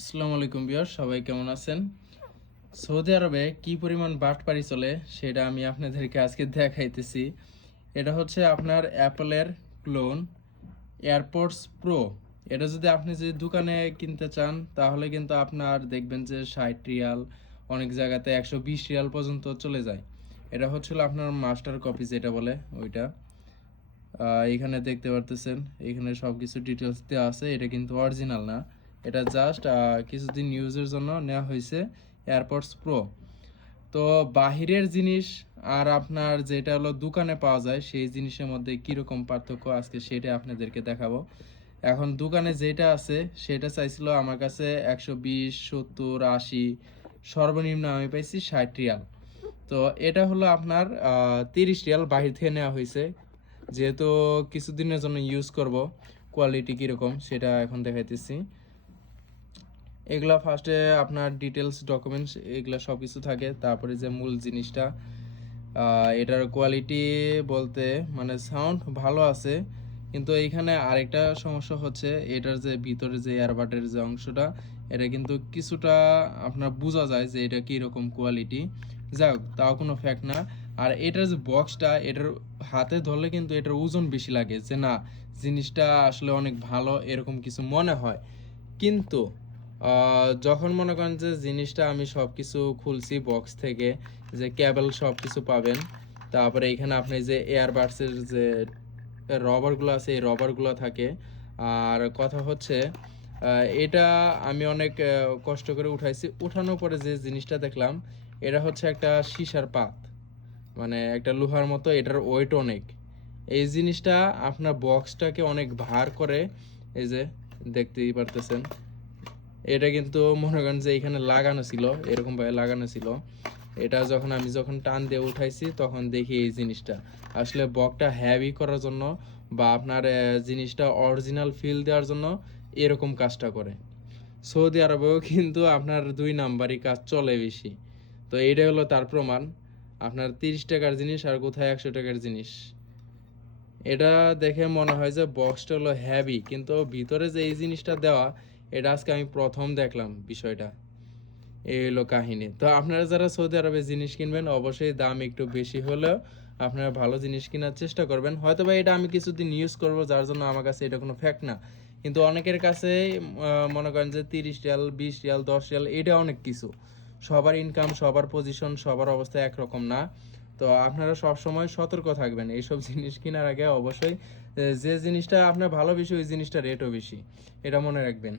আসসালামু আলাইকুম ভিউয়ার্স, সবাই কেমন আছেন? সৌদি আরবে কি পরিমাণ বাটপারি চলে সেটা আমি আপনাদেরকে আজকে দেখাইতেছি। এটা হচ্ছে আপনার অ্যাপলের ক্লোন এয়ারপডস প্রো। এটা যদি আপনি দোকানে কিনতে চান তাহলে কিন্তু আপনার দেখবেন যে 60 রিয়াল, অনেক জায়গাতে 120 রিয়াল পর্যন্ত চলে যায়। এটা হচ্ছিল আপনার মাস্টার কপি যেটা বলে ওইটা। এখানে দেখতে পারতেছেন, এখানে সব কিছু ডিটেলস দেওয়া আছে। এটা কিন্তু অরিজিনাল না, এটা জাস্ট কিছুদিন ইউজের জন্য নেওয়া হয়েছে এয়ারপডস প্রো। তো বাহিরের জিনিস আর আপনার যেটা হলো দোকানে পাওয়া যায় সেই জিনিসের মধ্যে কীরকম পার্থক্য আজকে সেটা আপনাদেরকে দেখাবো। এখন দোকানে যেটা আছে সেটা চাইছিল আমার কাছে 120, 70, 80, সর্বনিম্ন আমি পাইছি 60 রিয়াল। তো এটা হলো আপনার 30 রিয়াল বাহির থেকে নেওয়া হয়েছে। যেহেতু কিছুদিনের জন্য ইউজ করব, কোয়ালিটি কীরকম সেটা এখন দেখাইতেছি। এগুলা ফার্স্টে আপনার ডিটেলস ডকুমেন্টস এগুলা সব কিছু থাকে, তারপরে যে মূল জিনিসটা এটার কোয়ালিটি বলতে মানে সাউন্ড ভালো আছে, কিন্তু এইখানে আরেকটা সমস্যা হচ্ছে এটার যে ভিতরে যে এয়ারবাডের যে অংশটা, এটা কিন্তু কিছুটা আপনার বোঝা যায় যে এটা কীরকম কোয়ালিটি। যাক, তাও কোনো ফ্যাক্ট না। আর এটার যে বক্সটা, এটার হাতে ধরলে কিন্তু এটার ওজন বেশি লাগে, যে না জিনিসটা আসলে অনেক ভালো এরকম কিছু মনে হয়। কিন্তু যখন মনে করেন যে জিনিসটা আমি সব কিছু খুলছি বক্স থেকে, যে কেবল সব কিছু পাবেন, তারপরে এখানে আপনি যে এয়ারবাডসের যে রবারগুলো আছে এই রবারগুলো থাকে। আর কথা হচ্ছে এটা আমি অনেক কষ্ট করে উঠাইছি। উঠানোর পরে যে জিনিসটা দেখলাম, এটা হচ্ছে একটা সীসার পাত, মানে একটা লোহার মতো, এটার ওয়েট অনেক। এই জিনিসটা আপনার বক্সটাকে অনেক ভার করে। এই যে দেখতেই পারতেছেন, এটা কিন্তু মনে করেন যে এখানে লাগানো ছিল, এরকমভাবে লাগানো ছিল। এটা যখন টান দিয়ে উঠাইছি তখন দেখি এই জিনিসটা আসলে বকটা হ্যাভি করার জন্য বা আপনার জিনিসটা অরিজিনাল ফিল দেওয়ার জন্য এরকম কাজটা করে। সৌদি আরবেও কিন্তু আপনার 2 নাম্বারই কাজ চলে বেশি। তো এইটা হলো তার প্রমাণ। আপনার 30 টাকার জিনিস আর কোথায় 100 টাকার জিনিস। এটা দেখে মনে হয় যে বক্সটা হলো হ্যাভি, কিন্তু ভিতরে যে এই জিনিসটা দেওয়া, এটা আজকে আমি প্রথম দেখলাম বিষয়টা। এই হলো কাহিনী। তো আপনারা যারা সৌদি আরবে জিনিস কিনবেন অবশ্যই দাম একটু বেশি হলেও আপনারা ভালো জিনিস কেনার চেষ্টা করবেন। হয়তো বা এটা আমি কিছুদিন ইউজ করব, যার জন্য আমার কাছে এটা কোনো ফ্যাক্ট না। কিন্তু অনেকের কাছে মনে করেন যে 30 রিয়াল, 20 রিয়াল, 10 রিয়াল এটা অনেক কিছু। সবার ইনকাম, সবার পজিশন, সবার অবস্থা একরকম না। তো আপনারা সবসময় সতর্ক থাকবেন এইসব জিনিস কেনার আগে। অবশ্যই যে জিনিসটা আপনার ভালো বেশি ওই জিনিসটা রেটও বেশি, এটা মনে রাখবেন।